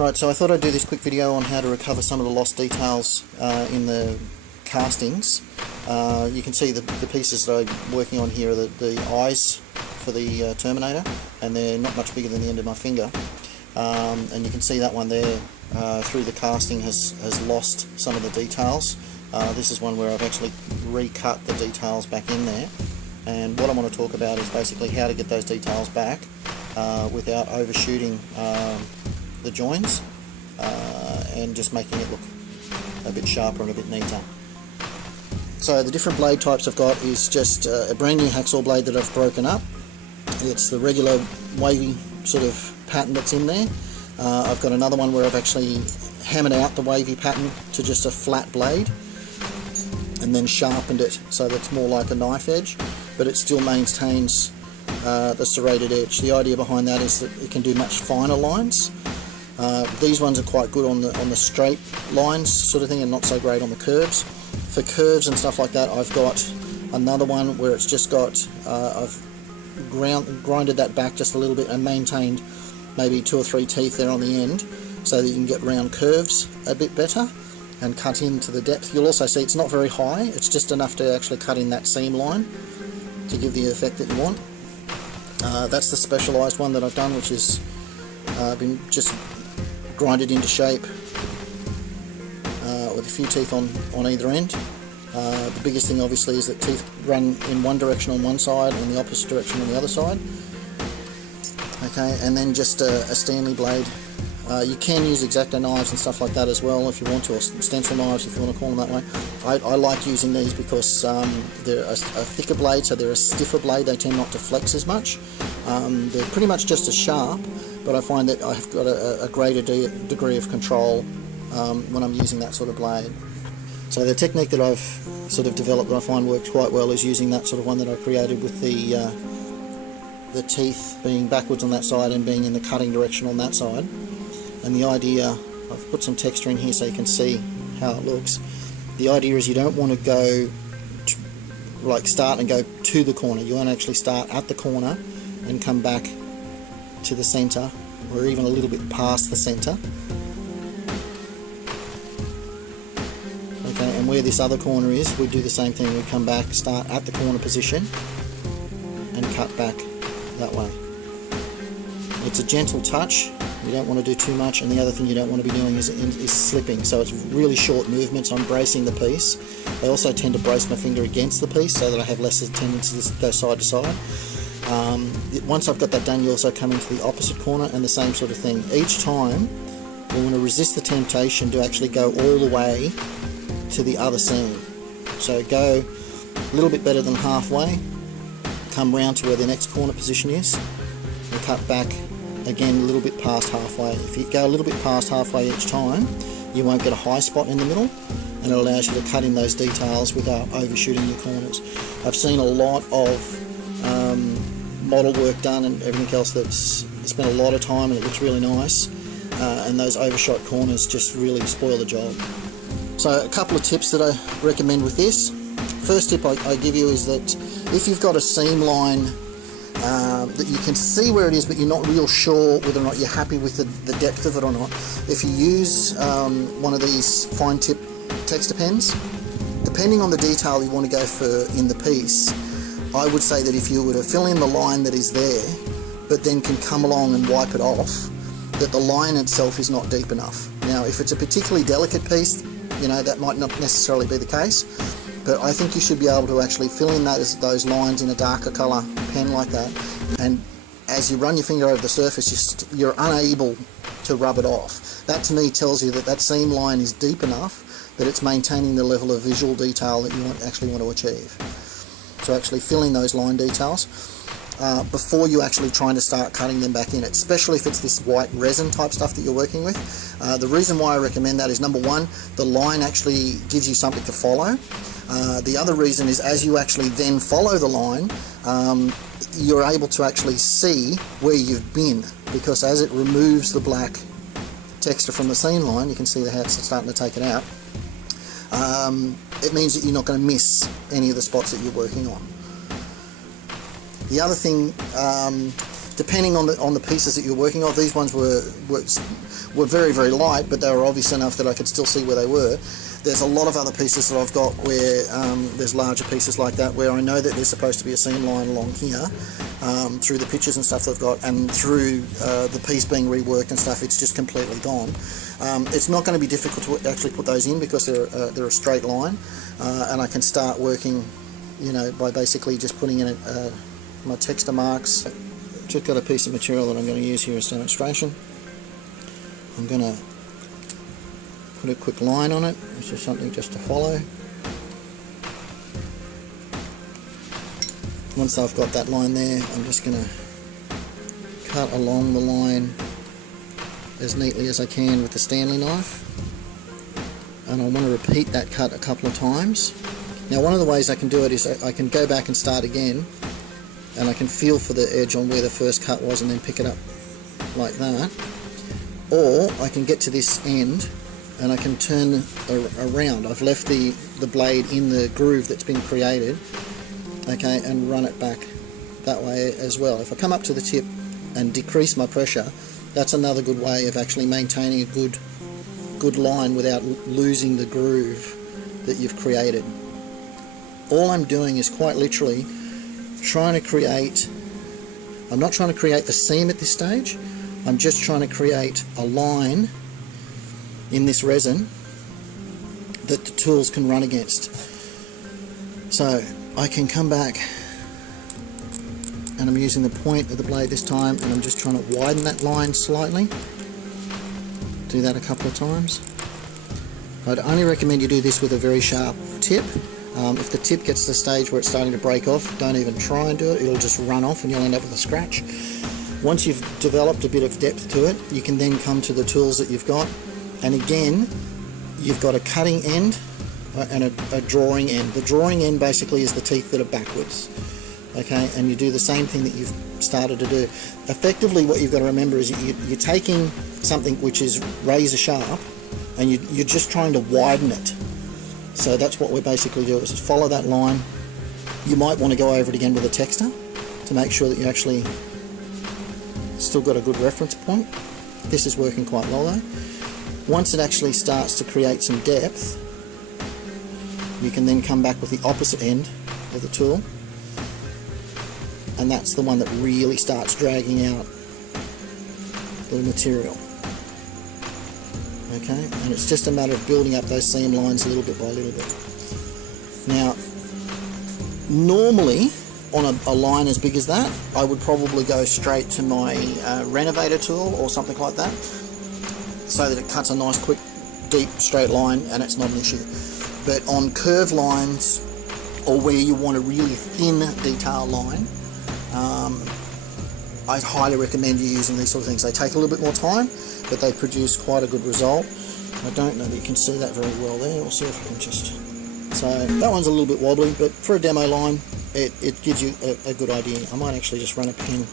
Right, so I thought I'd do this quick video on how to recover some of the lost details in the castings. You can see the pieces that I'm working on here are the eyes for the Terminator, and they're not much bigger than the end of my finger. And you can see that one there through the casting has lost some of the details. This is one where I've actually recut the details back in there, and what I want to talk about is basically how to get those details back without overshooting the joins and just making it look a bit sharper and a bit neater. So the different blade types I've got is just a brand new hacksaw blade that I've broken up. It's the regular wavy sort of pattern that's in there. I've got another one where I've actually hammered out the wavy pattern to just a flat blade and then sharpened it so that it's more like a knife edge, but it still maintains the serrated edge. The idea behind that is that it can do much finer lines. These ones are quite good on the straight lines sort of thing, and not so great on the curves. For curves and stuff like that, I've got another one where it's just got I've grinded that back just a little bit and maintained maybe 2 or 3 teeth there on the end so that you can get round curves a bit better and cut into the depth. You'll also see it's not very high, it's just enough to actually cut in that seam line to give the effect that you want. That's the specialised one that I've done, which has been just grinded into shape with a few teeth on either end. The biggest thing obviously is that teeth run in one direction on one side and the opposite direction on the other side. Okay, and then just a Stanley blade. You can use X-Acto knives and stuff like that as well if you want to, or stencil knives if you want to call them that way. I like using these because they're a thicker blade, so they're a stiffer blade. They tend not to flex as much. They're pretty much just as sharp, but I find that I've got a greater degree of control when I'm using that sort of blade. So the technique that I've sort of developed that I find works quite well is using that sort of one that I created with the teeth being backwards on that side and being in the cutting direction on that side. And the idea, I've put some texture in here so you can see how it looks. The idea is you don't want to go start and go to the corner. You want to actually start at the corner and come back to the center, or even a little bit past the center. Okay, and where this other corner is, we do the same thing. We come back, start at the corner position and cut back that way. It's a gentle touch. You don't want to do too much, and the other thing you don't want to be doing is slipping. So it's really short movements. I'm bracing the piece. I also tend to brace my finger against the piece so that I have less tendency to go side to side. Once I've got that done, you also come into the opposite corner and the same sort of thing. Each time we want to resist the temptation to actually go all the way to the other seam. So go a little bit better than halfway, come round to where the next corner position is, and cut back again a little bit past halfway. If you go a little bit past halfway each time, you won't get a high spot in the middle, and it allows you to cut in those details without overshooting your corners. I've seen a lot of model work done and everything else that's spent a lot of time and it looks really nice, and those overshot corners just really spoil the job. So a couple of tips that I recommend with this. First tip I give you is that if you've got a seam line that you can see where it is but you're not real sure whether or not you're happy with the depth of it or not, if you use one of these fine tip texture pens, depending on the detail you want to go for in the piece, I would say that if you were to fill in the line that is there but then can come along and wipe it off, that the line itself is not deep enough. Now if it's a particularly delicate piece, you know, that might not necessarily be the case, but I think you should be able to actually fill in those lines in a darker colour pen like that, and as you run your finger over the surface you're unable to rub it off. That to me tells you that that seam line is deep enough that it's maintaining the level of visual detail that you actually want to achieve. So actually fill in those line details before you actually trying to start cutting them back in, especially if it's this white resin type stuff that you're working with. The reason why I recommend that is, number one, the line actually gives you something to follow. The other reason is as you actually then follow the line, you're able to actually see where you've been, because as it removes the black texture from the seam line, you can see how it's starting to take it out. It means that you're not going to miss any of the spots that you're working on. The other thing depending on the pieces that you're working on. These ones were very, very light, but they were obvious enough that I could still see where they were. There's a lot of other pieces that I've got where there's larger pieces like that, where I know that there's supposed to be a seam line along here, through the pictures and stuff that I've got, and through the piece being reworked and stuff, it's just completely gone. It's not going to be difficult to actually put those in because they're a straight line, and I can start working, you know, by basically just putting in my texture marks. Just got a piece of material that I'm going to use here as a demonstration. I'm going to put a quick line on it. This is something just to follow. Once I've got that line there, I'm just going to cut along the line as neatly as I can with the Stanley knife, and I want to repeat that cut a couple of times. Now, one of the ways I can do it is I can go back and start again, and I can feel for the edge on where the first cut was and then pick it up like that, or I can get to this end and I can turn around. I've left the blade in the groove that's been created, okay, and run it back that way as well. If I come up to the tip and decrease my pressure, that's another good way of actually maintaining a good line without losing the groove that you've created. All I'm doing is quite literally trying to create, I'm not trying to create the seam at this stage, I'm just trying to create a line in this resin that the tools can run against. So I can come back, and I'm using the point of the blade this time, and I'm just trying to widen that line slightly. Do that a couple of times. I'd only recommend you do this with a very sharp tip. If the tip gets to the stage where it's starting to break off, don't even try and do it. It'll just run off and you'll end up with a scratch. Once you've developed a bit of depth to it, you can then come to the tools that you've got, and again you've got a cutting end and a drawing end. The drawing end basically is the teeth that are backwards, okay, and you do the same thing that you've started to do. Effectively, what you've got to remember is you're taking something which is razor sharp and you're just trying to widen it. So that's what we basically do, is follow that line. You might want to go over it again with a texter to make sure that you actually still got a good reference point. This is working quite well though. Once it actually starts to create some depth, you can then come back with the opposite end of the tool, and that's the one that really starts dragging out the material. Okay, and it's just a matter of building up those seam lines a little bit by little bit. Now, normally on a line as big as that, I would probably go straight to my renovator tool or something like that, so that it cuts a nice quick deep straight line and it's not an issue. But on curved lines, or where you want a really thin detail line, I highly recommend you using these sort of things. They take a little bit more time, but they produce quite a good result. I don't know that you can see that very well there. We'll see if I can just... So that one's a little bit wobbly, but for a demo line, it gives you a good idea. I might actually just run a pin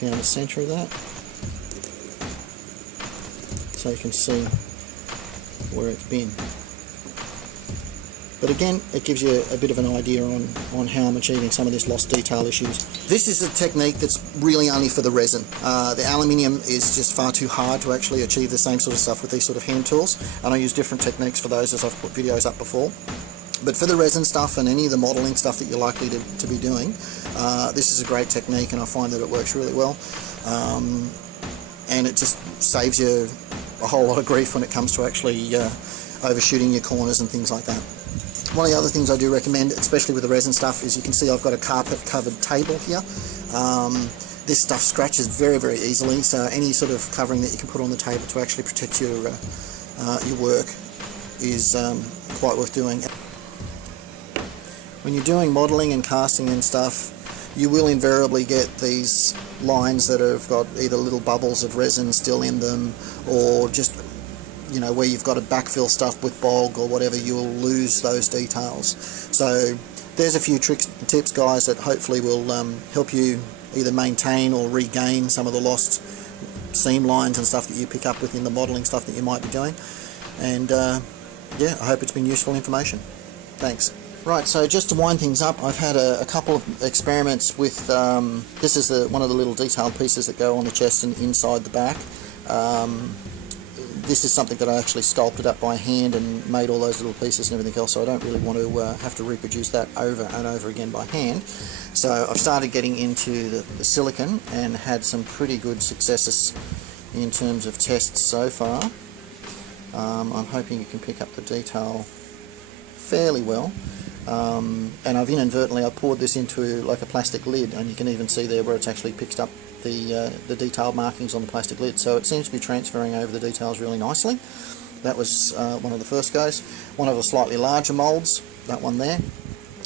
down the centre of that, so you can see where it's been. But again, it gives you a bit of an idea on how I'm achieving some of this lost detail issues. This is a technique that's really only for the resin. The aluminium is just far too hard to actually achieve the same sort of stuff with these sort of hand tools, and I use different techniques for those as I've put videos up before. But for the resin stuff and any of the modelling stuff that you're likely to be doing, this is a great technique, and I find that it works really well. And it just saves you a whole lot of grief when it comes to actually overshooting your corners and things like that. One of the other things I do recommend, especially with the resin stuff, is you can see I've got a carpet covered table here. This stuff scratches very, very easily, so any sort of covering that you can put on the table to actually protect your work is quite worth doing. When you're doing modelling and casting and stuff, you will invariably get these lines that have got either little bubbles of resin still in them, or just, you know, where you've got to backfill stuff with bog or whatever, you'll lose those details. So there's a few tips, guys, that hopefully will help you either maintain or regain some of the lost seam lines and stuff that you pick up within the modelling stuff that you might be doing. And yeah, I hope it's been useful information. Thanks. Right, so just to wind things up, I've had a couple of experiments with, this is one of the little detailed pieces that go on the chest and inside the back. This is something that I actually sculpted up by hand and made all those little pieces and everything else, so I don't really want to have to reproduce that over and over again by hand. So I've started getting into the silicon and had some pretty good successes in terms of tests so far. I'm hoping you can pick up the detail fairly well. And I've inadvertently poured this into like a plastic lid, and you can even see there where it's actually picked up the detailed markings on the plastic lid, so it seems to be transferring over the details really nicely. That was one of the first goes. One of the slightly larger moulds, that one there,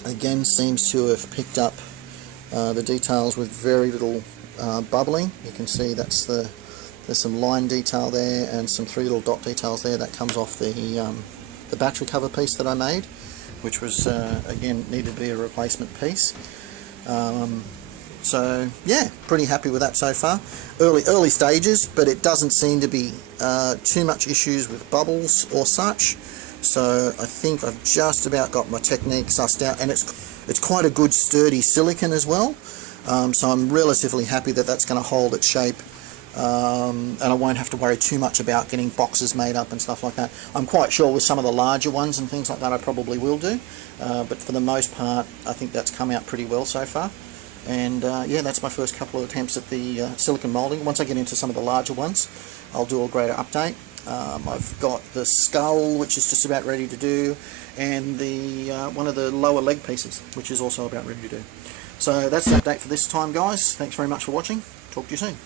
again seems to have picked up the details with very little bubbling. You can see there's some line detail there and some 3 little dot details there. That comes off the battery cover piece that I made, which was again needed to be a replacement piece. So yeah, pretty happy with that so far. Early stages, but it doesn't seem to be too much issues with bubbles or such. So I think I've just about got my technique sussed out, and it's quite a good sturdy silicon as well. So I'm relatively happy that that's going to hold its shape. And I won't have to worry too much about getting boxes made up and stuff like that. I'm quite sure with some of the larger ones and things like that I probably will do, but for the most part I think that's come out pretty well so far. And yeah, that's my first couple of attempts at the silicon moulding. Once I get into some of the larger ones, I'll do a greater update. I've got the skull, which is just about ready to do, and the one of the lower leg pieces, which is also about ready to do. So that's the update for this time, guys. Thanks very much for watching. Talk to you soon.